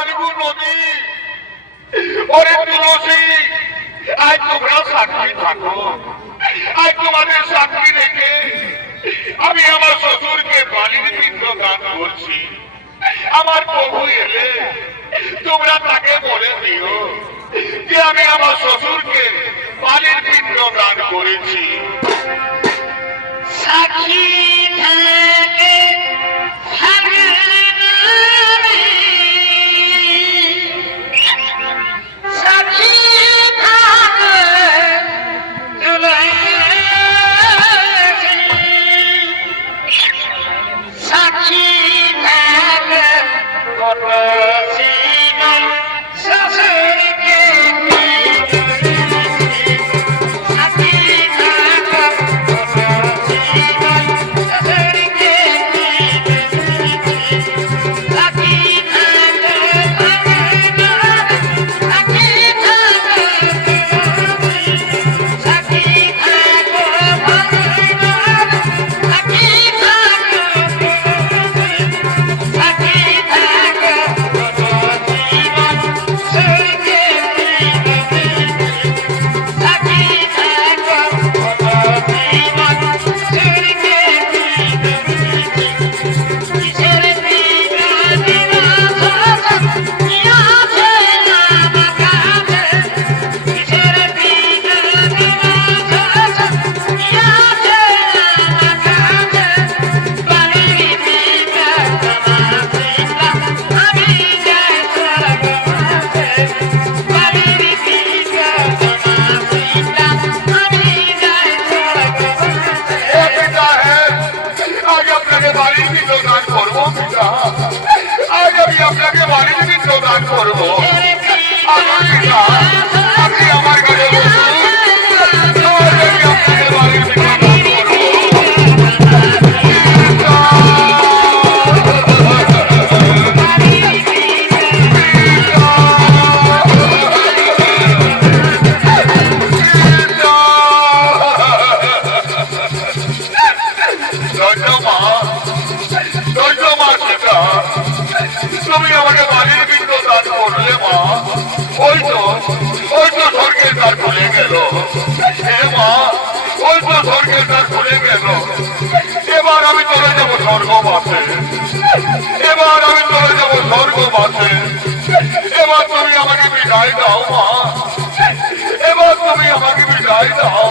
ফাল্গুন নদী, ওরে তুলসী, আজ তোমরা সাক্ষী থাকো। আজ তোমাদের সাক্ষী রেখে আমি আমার শ্বশুরকে বালির পিণ্ড দান করছি। আমার প্রভু এলে তোমরা তাকে বলে দিও যে আমি আমার শ্বশুরকে বালির পিণ্ড দান করেছি। সাক্ষী থাকে সাক্ষী থাকে সাক্ষী থাকে তুমি আমাকে বালির পিণ্ড দান করলে মা। ওই তো স্বর্গের দ্বার খুলে গেল। হে মা, ওই তো স্বর্গের দ্বার খুলে গেল। এবার আমি চলে যাবো স্বর্গবাসে। এবার আমি চলে যাবো স্বর্গবাসে। এবার তুমি আমাকে বিদায় দাও মা। এবার তুমি আমাকে বিদায় দাও।